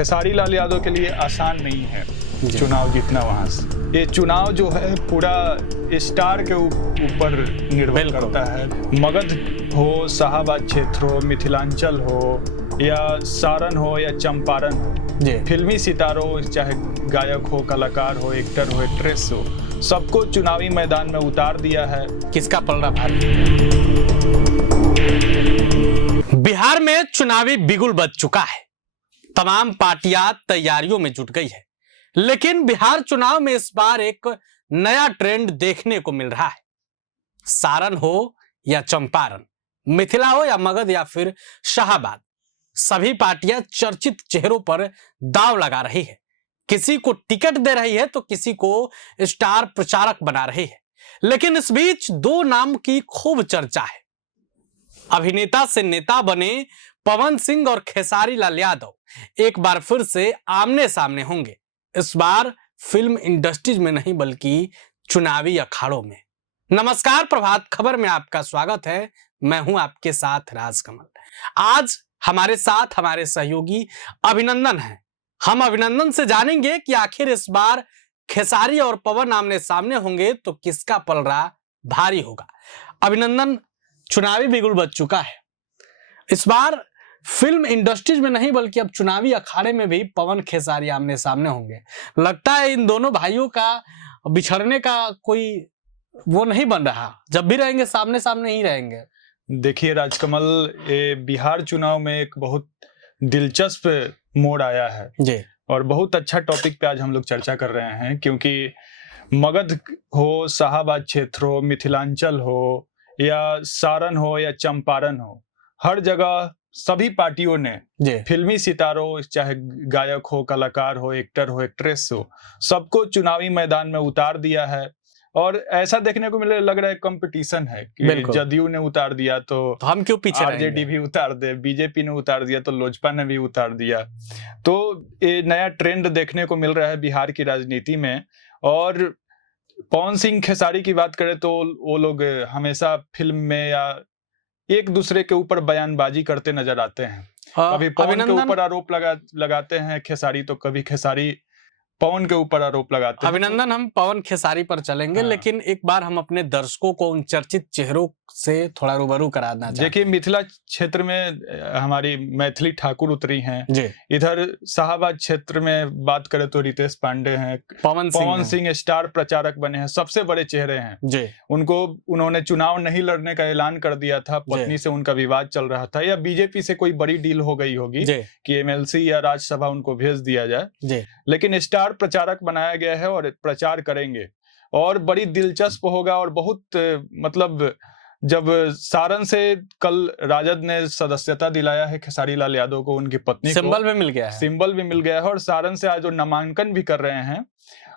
खेसारी लाल यादव के लिए आसान नहीं है चुनाव जीतना वहां से। ये चुनाव जो है पूरा स्टार के ऊपर निर्भर करता है। मगध हो, शाहाबाद क्षेत्र हो, मिथिलांचल हो या सारण हो या चंपारण हो, फिल्मी सितारों चाहे गायक हो, कलाकार हो, एक्टर हो, एक्ट्रेस हो, सबको चुनावी मैदान में उतार दिया है। किसका पलड़ा भारी? बिहार में चुनावी बिगुल बज चुका है। तमाम पार्टियां तैयारियों में जुट गई है, लेकिन बिहार चुनाव में इस बार एक नया ट्रेंड देखने को मिल रहा है। सारण हो या चंपारण, मिथिला हो या मगध या फिर शाहाबाद, सभी पार्टियां चर्चित चेहरों पर दांव लगा रही है। किसी को टिकट दे रही है तो किसी को स्टार प्रचारक बना रही है। लेकिन इस बीच दो नाम की खूब चर्चा है। अभिनेता से नेता बने पवन सिंह और खेसारी लाल यादव एक बार फिर से आमने सामने होंगे। इस बार फिल्म इंडस्ट्रीज में नहीं बल्कि चुनावी अखाड़ों में। नमस्कार, प्रभात खबर में आपका स्वागत है। मैं हूं आपके साथ राजकमल। आज हमारे साथ हमारे सहयोगी अभिनंदन हैं। हम अभिनंदन से जानेंगे कि आखिर इस बार खेसारी और पवन आमने सामने होंगे तो किसका पलड़ा भारी होगा। अभिनंदन, चुनावी बिगुल बज चुका है। इस बार फिल्म इंडस्ट्रीज में नहीं बल्कि अब चुनावी अखाड़े में भी पवन खेसारी आमने सामने होंगे। लगता है इन दोनों भाइयों का बिछड़ने का कोई वो नहीं बन रहा। जब भी रहेंगे सामने सामने ही रहेंगे। देखिए राजकमल, ये बिहार चुनाव में एक बहुत दिलचस्प मोड़ आया है जी, और बहुत अच्छा टॉपिक पे आज हम लोग चर्चा कर रहे हैं, क्योंकि मगध हो, शाहाबाद क्षेत्र हो, मिथिलांचल हो या सारण हो या चंपारण हो, हर जगह सभी पार्टियों ने फिल्मी सितारों चाहे गायक हो, कलाकार हो, एक्टर हो, एक्ट्रेस हो, सबको चुनावी मैदान में उतार दिया है। और ऐसा देखने को मिले, लग रहा है कंपटीशन है कि जदयू ने उतार दिया तो हम क्यों पीछे, आरजेडी भी उतार दे, बीजेपी ने उतार दिया तो लोजपा ने भी उतार दिया। तो ये नया ट्रेंड देखने को मिल रहा है बिहार की राजनीति में। और पवन सिंह खेसारी की बात करें तो वो लोग हमेशा फिल्म में या एक दूसरे के ऊपर बयानबाजी करते नजर आते हैं। कभी पवन के ऊपर आरोप लगाते हैं खेसारी, तो कभी खेसारी पवन के ऊपर आरोप लगाते हैं। अभिनंदन, हम पवन खेसारी पर चलेंगे, लेकिन एक बार हम अपने दर्शकों को उन चर्चित चेहरों से थोड़ा रूबरू कराना चाहते हैं। देखिए, मिथिला क्षेत्र में हमारी मैथिली ठाकुर उतरी हैं। इधर शाहाबाद क्षेत्र में बात करें तो रितेश पांडे हैं, पवन सिंह स्टार प्रचारक बने हैं, सबसे बड़े चेहरे हैं। उन्होंने चुनाव नहीं लड़ने का ऐलान कर दिया था। पत्नी से उनका विवाद चल रहा था, या बीजेपी से कोई बड़ी डील हो गई होगी कि एमएलसी या राज्यसभा उनको भेज दिया जाए, लेकिन स्टार प्रचारक बनाया गया है और प्रचार करेंगे। और बड़ी दिलचस्प होगा। और बहुत मतलब, जब सारण से कल राजद ने सदस्यता दिलाया है खेसारी लाल यादव को, उनकी पत्नी को सिंबल भी मिल गया है, सिंबल भी मिल गया है। और सारण से आज वो नामांकन भी कर रहे हैं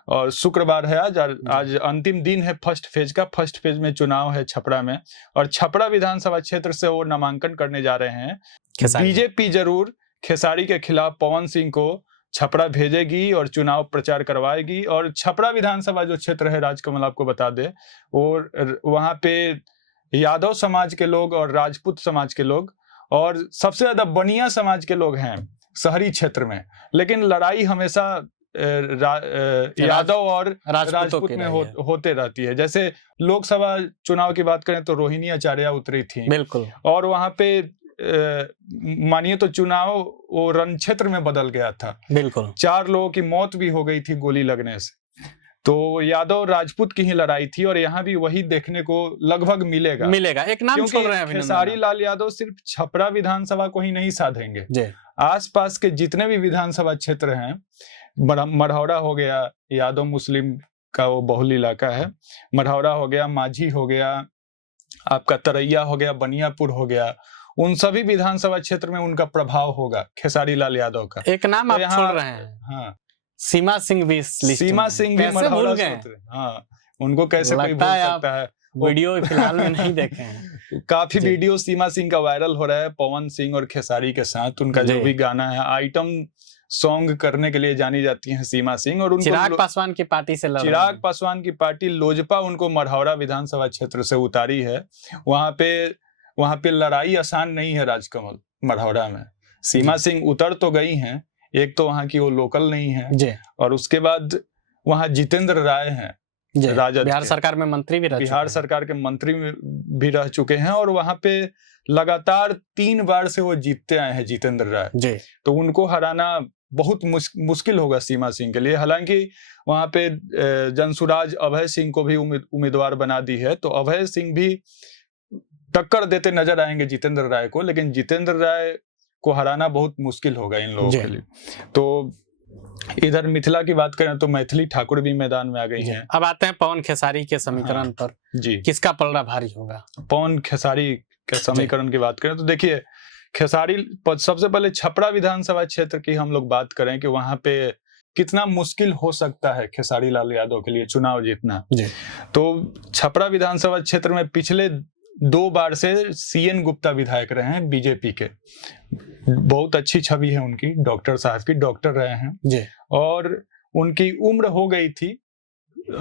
और शुक्रवार है आज अंतिम दिन है फर्स्ट फेज का। फर्स्ट फेज में चुनाव है छपरा में, और छपरा विधानसभा क्षेत्र से वो नामांकन करने जा रहे हैं। बीजेपी जरूर खेसारी के खिलाफ पवन सिंह को छपरा भेजेगी और चुनाव प्रचार करवाएगी। और छपरा विधानसभा जो क्षेत्र है राजकमल, आपको बता दे, और वहां पे यादव समाज के लोग और राजपूत समाज के लोग और सबसे ज्यादा बनिया समाज के लोग हैं शहरी क्षेत्र में। लेकिन लड़ाई हमेशा यादव और राजपूत में होते रहती है। जैसे लोकसभा चुनाव की बात करें तो रोहिणी आचार्य उतरी थी, बिल्कुल, और वहां पे मानिए तो चुनाव वो रण क्षेत्र में बदल गया था, बिल्कुल। 4 लोगों की मौत भी हो गई थी गोली लगने से। तो यादव राजपूत की ही लड़ाई थी, और यहाँ भी वही देखने को लगभग मिलेगा। एक नाम छोड़ रहे हैं खेसारी लाल यादव सिर्फ छपरा विधानसभा को ही नहीं साधेंगे, आसपास के जितने भी विधानसभा क्षेत्र हैं, मढ़ौरा हो गया, यादव मुस्लिम का वो बहुल इलाका है, मढ़ौरा हो गया, माझी हो गया, आपका तरैया हो गया, बनियापुर हो गया, उन सभी विधानसभा क्षेत्र में उनका प्रभाव होगा खेसारी लाल यादव का। एक नाम आप छोड़ रहे हैं, हाँ, सीमा सिंह भी मढ़ौरा से उतरे। हाँ, उनको कैसे कोई भूल सकता है। वीडियो फिलहाल में नहीं देखे हैं। काफी वीडियो सीमा सिंह का वायरल हो रहा है पवन सिंह और खेसारी के साथ। उनका जो भी गाना है, आइटम सॉन्ग करने के लिए जानी जाती हैं सीमा सिंह। और उनको चिराग पासवान की पार्टी से चिराग पासवान की पार्टी लोजपा उनको मढ़ौरा विधानसभा क्षेत्र से उतारी है। वहां पे लड़ाई आसान नहीं है राजकमल। मढ़ौरा में सीमा सिंह उतर तो गई हैं, एक तो वहाँ की वो लोकल नहीं है जी। और उसके बाद वहाँ जितेंद्र राय हैं, राजद बिहार सरकार में मंत्री भी रह चुके हैं। बिहार सरकार के मंत्री भी रह चुके हैं और वहाँ पे लगातार 3 बार से वो जीतते आए हैं जितेंद्र राय जी। तो उनको हराना बहुत मुश्किल होगा सीमा सिंह के लिए। हालांकि वहाँ पे जनसुराज अभय सिंह को भी उम्मीदवार बना दी है तो अभय सिंह भी टक्कर देते नजर आएंगे जितेंद्र राय को, लेकिन जितेंद्र राय को हराना बहुत मुश्किल होगा इन लोगों के लिए। तो इधर मिथिला की बात करें तो मैथिली ठाकुर भी मैदान में आ गई हैं। अब आते हैं पवन खेसारी के समीकरण पर जी, किसका पलड़ा भारी होगा? पवन खेसारी के समीकरण की बात करें तो देखिए खेसारी सबसे पहले छपरा विधानसभा क्षेत्र की हम लोग बात करें कि वहां पे कितना मुश्किल हो सकता है खेसारी लाल यादव के लिए चुनाव जीतना जी। तो छपरा विधानसभा क्षेत्र में पिछले 2 बार से सीएन गुप्ता विधायक रहे हैं बीजेपी के, बहुत अच्छी छवि है उनकी, डॉक्टर साहब की, डॉक्टर रहे हैं जी। और उनकी उम्र हो गई थी,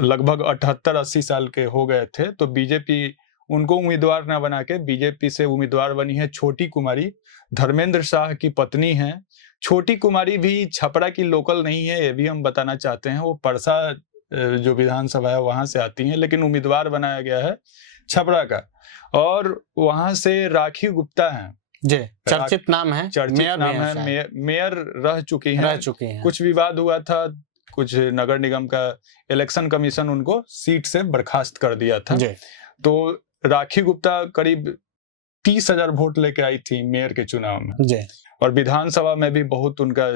लगभग 78-80 साल के हो गए थे तो बीजेपी उनको उम्मीदवार न बना के बीजेपी से उम्मीदवार बनी है छोटी कुमारी, धर्मेंद्र शाह की पत्नी है। छोटी कुमारी भी छपरा की लोकल नहीं है, ये भी हम बताना चाहते हैं, वो परसा जो विधानसभा है वहां से आती हैं, लेकिन उम्मीदवार बनाया गया है छपरा का। और वहां से राखी गुप्ता हैं जी, चर्चित नाम है, मेयर रह चुकी हैं। कुछ विवाद हुआ था, कुछ नगर निगम का इलेक्शन कमीशन उनको सीट से बर्खास्त कर दिया था तो राखी गुप्ता करीब 30,000 वोट लेके आई थी मेयर के चुनाव में जी। और विधानसभा में भी बहुत उनका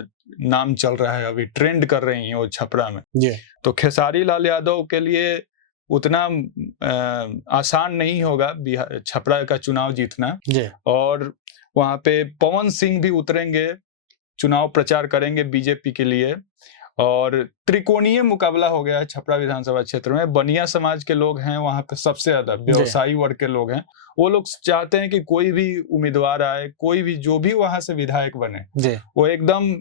नाम चल रहा है, अभी ट्रेंड कर रही हैं वो छपरा में जी। तो खेसारी लाल यादव के लिए उतना आसान नहीं होगा छपरा का चुनाव जीतना जी। और वहां पे पवन सिंह भी उतरेंगे, चुनाव प्रचार करेंगे बीजेपी के लिए और त्रिकोणीय मुकाबला हो गया है छपरा विधानसभा क्षेत्र में। बनिया समाज के लोग हैं वहां पे, सबसे ज्यादा व्यवसायी वर्ग के लोग हैं, वो लोग चाहते हैं कि कोई भी उम्मीदवार आए, कोई भी जो भी वहां से विधायक बने वो एकदम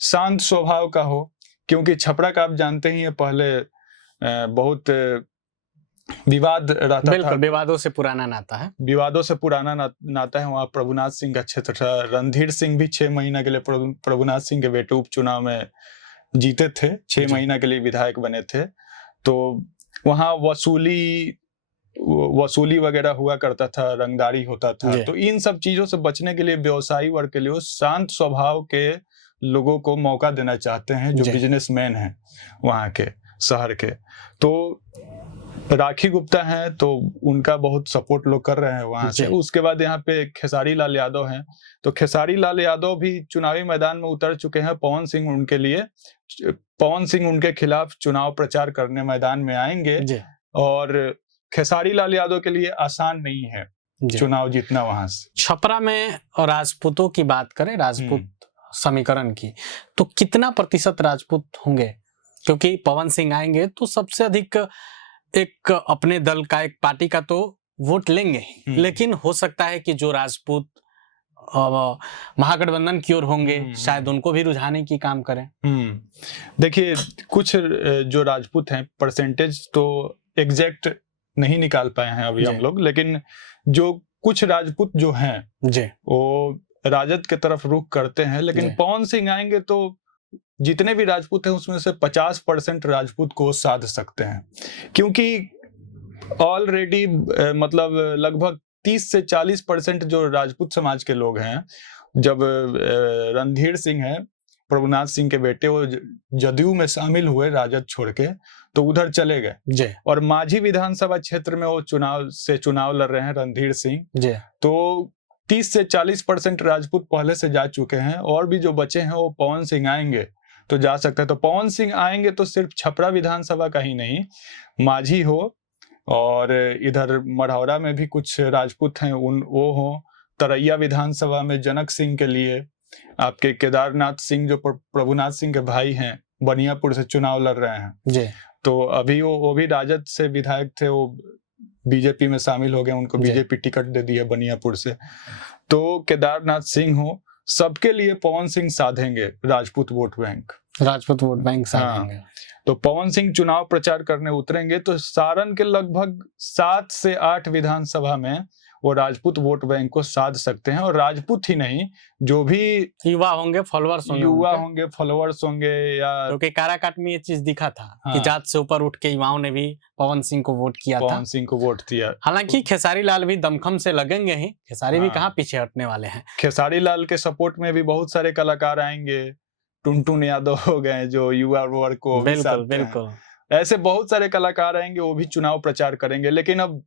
शांत स्वभाव का हो, क्योंकि छपरा का आप जानते ही है पहले बहुत विवाद रहता था, विवादों से पुराना नाता है, विवादों से पुराना नाता है। वहाँ प्रभुनाथ सिंह का क्षेत्र था, रणधीर सिंह भी 6 महीना के लिए प्रभुनाथ सिंह के बेटे उपचुनाव में जीते थे, 6 महीना के लिए विधायक बने थे। तो वहाँ वसूली वगैरह हुआ करता था, रंगदारी होता था, तो इन सब चीजों से बचने के लिए व्यवसायी वर्ग के लिए शांत स्वभाव के लोगों को मौका देना चाहते हैं जो बिजनेसमैन हैं वहाँ के शहर के। तो राखी गुप्ता हैं तो उनका बहुत सपोर्ट लोग कर रहे हैं वहां से। उसके बाद यहाँ पे खेसारी लाल यादव हैं तो खेसारी लाल यादव भी चुनावी मैदान में उतर चुके हैं। पवन सिंह उनके खिलाफ चुनाव प्रचार करने मैदान में आएंगे और खेसारी लाल यादव के लिए आसान नहीं है चुनाव जीतना वहां से। छपरा में और राजपूतों की बात करें, राजपूत समीकरण की, तो कितना प्रतिशत राजपूत होंगे? क्योंकि पवन सिंह आएंगे तो सबसे अधिक एक अपने दल का, एक पार्टी का तो वोट लेंगे, लेकिन हो सकता है कि जो राजपूत महागठबंधन की ओर होंगे शायद उनको भी रुझाने की काम करें। देखिए कुछ जो राजपूत हैं, परसेंटेज तो एग्जैक्ट नहीं निकाल पाए हैं अभी हम लोग, लेकिन जो कुछ राजपूत जो हैं वो राजद के तरफ रुख करते हैं, लेकिन पवन सिंह आएंगे तो जितने भी राजपूत हैं उसमें से 50% राजपूत को साध सकते हैं, क्योंकि ऑलरेडी मतलब लगभग 30 से 40% जो राजपूत समाज के लोग हैं, जब रणधीर सिंह हैं प्रभुनाथ सिंह के बेटे, वो जदयू में शामिल हुए राजद छोड़ के, तो उधर चले गए और माझी विधानसभा क्षेत्र में वो चुनाव लड़ रहे हैं रणधीर सिंह। तो 30 से 40% राजपूत पहले से जा चुके हैं और भी जो बचे हैं वो पवन सिंह आएंगे तो जा सकते हैं। तो पवन सिंह आएंगे तो सिर्फ छपरा विधानसभा का ही नहीं, माझी हो और इधर मढ़ौरा में भी कुछ राजपूत हैं वो हो, तरैया विधानसभा में जनक सिंह के लिए आपके केदारनाथ सिंह जो प्रभुनाथ सिंह के भाई हैं बनियापुर से चुनाव लड़ रहे हैं तो अभी वो भी राजद से विधायक थे, वो बीजेपी में शामिल हो गए, उनको बीजेपी टिकट दे दी है बनियापुर से। तो केदारनाथ सिंह हो, सबके लिए पवन सिंह साधेंगे राजपूत वोट बैंक साधेंगे। तो पवन सिंह चुनाव प्रचार करने उतरेंगे तो सारण के लगभग 7 से 8 विधानसभा में वो राजपूत वोट बैंक को साध सकते हैं। और राजपूत ही नहीं, जो भी युवा होंगे, फॉलोअर्स होंगे या क्योंकि काराकाट में ये चीज दिखा था कि जात से ऊपर उठ के युवाओं ने भी पवन सिंह को वोट किया था। पवन सिंह को वोट दिया। हालांकि खेसारी लाल भी दमखम से लगेंगे ही, खेसारी भी कहाँ पीछे हटने वाले हैं। खेसारी लाल के सपोर्ट में भी बहुत सारे कलाकार आएंगे, टुनटुन यादव हो गए जो युवा वर्ग को बिल्कुल ऐसे बहुत सारे कलाकार आएंगे, वो भी चुनाव प्रचार करेंगे। लेकिन अब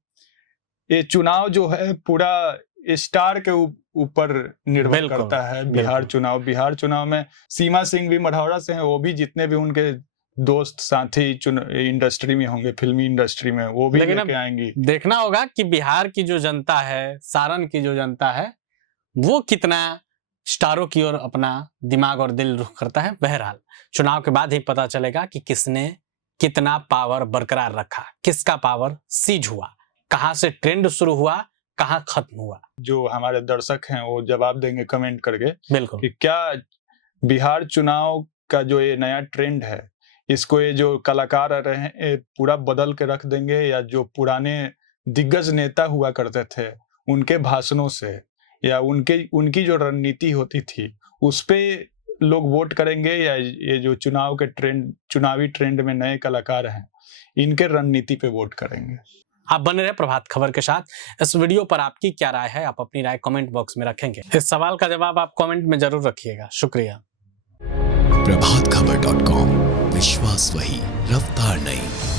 ये चुनाव जो है पूरा स्टार के ऊपर निर्भर करता है। बिहार चुनाव में सीमा सिंह भी मढ़ौरा से हैं, वो भी जितने भी उनके दोस्त साथी इंडस्ट्री में होंगे, फिल्मी इंडस्ट्री में, वो भी लेके आएंगी। देखना होगा कि बिहार की जो जनता है, सारण की जो जनता है, वो कितना स्टारों की ओर अपना दिमाग और दिल रुख करता है। बहरहाल चुनाव के बाद ही पता चलेगा कि किसने कितना पावर बरकरार रखा, किसका पावर सीज हुआ, कहां से ट्रेंड शुरू हुआ, कहां खत्म हुआ। जो हमारे दर्शक हैं वो जवाब देंगे कमेंट करके, बिल्कुल, कि क्या बिहार चुनाव का जो ये नया ट्रेंड है, इसको ये जो कलाकार आ रहे हैं पूरा बदल के रख देंगे, या जो पुराने दिग्गज नेता हुआ करते थे उनके भाषणों से या उनकी जो रणनीति होती थी उस पे लोग वोट करेंगे, या ये जो चुनावी ट्रेंड में नए कलाकार हैं इनके रणनीति पे वोट करेंगे। आप बने रहे प्रभात खबर के साथ। इस वीडियो पर आपकी क्या राय है, आप अपनी राय कमेंट बॉक्स में रखेंगे। इस सवाल का जवाब आप कमेंट में जरूर रखिएगा। शुक्रिया। प्रभातखबर.com, विश्वास वही, रफ्तार नहीं।